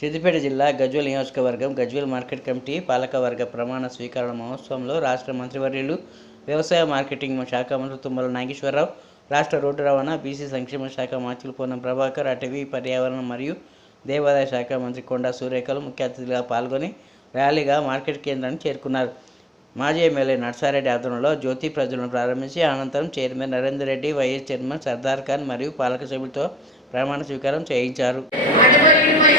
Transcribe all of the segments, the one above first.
సిద్దిపేట జిల్లా గజ్వేల్ నియోజకవర్గం Gajwel market committee పాలకవర్గ ప్రమాణ స్వీకరణ మహోత్సవంలో రాష్ట్ర మంత్రివర్యులు వ్యవసాయ మార్కెటింగ్ శాఖ మంత్రి తుమ్మల నాగేశ్వరరావు రాష్ట్ర రోడ్డు రవాణా బీసీ సంక్షేమ శాఖ మంత్రులు పూనం ప్రభాకర్ అటవీ పర్యావరణ మరియు దేవాదాయ శాఖ మంత్రి కొండా సూర్యకలు ముఖ్య అతిథిగా పాల్గొని ర్యాలీగా మార్కెట్ కేంద్రాన్ని చేరుకున్నారు. మాజీ ఎమ్మెల్యే నర్సారెడ్డి ఆధ్వర్యంలో జ్యోతి ప్రజలను ప్రారంభించి అనంతరం chairman Narender Reddy vice chairman Sardar Khan మరియు పాలక సభ్యులతో ప్రమాణ స్వీకారం చేయించారు.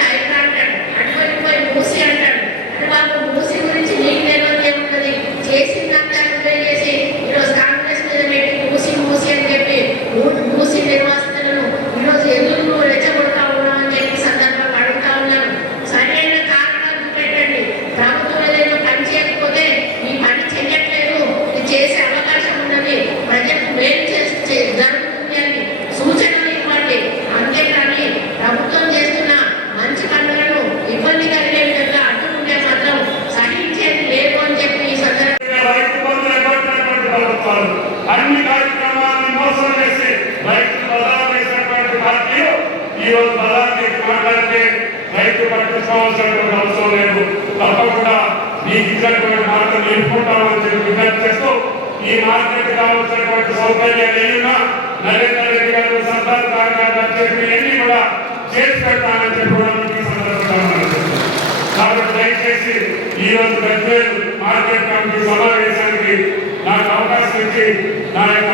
ายๆครั้งกันมันค่อย ఈ రోజు బలాన్ని మాట్లాడితే రైతు పట్టించుకోవాల్సినటువంటి అవసరం లేదు. తప్పకుండా మీకు ఇచ్చినటువంటి మాటలు నిలుపుకుంటామని చెప్పి విజ్ఞప్తి చేస్తూ ఈ మార్కెట్ కావాల్సినటువంటి సౌకర్యాలు ఏమైనా నరేంద్ర రెడ్డి గారు సర్దార్ ఖాన్ చెప్పి చెప్పినవన్నీ కూడా చేసి పెడతానని చెప్పి సందర్భంగా కాబట్టి దయచేసి ఈ రోజు గజ్వేల్ మార్కెట్ కమిటీ సమావేశానికి నాకు అవకాశం ఇచ్చి నా యొక్క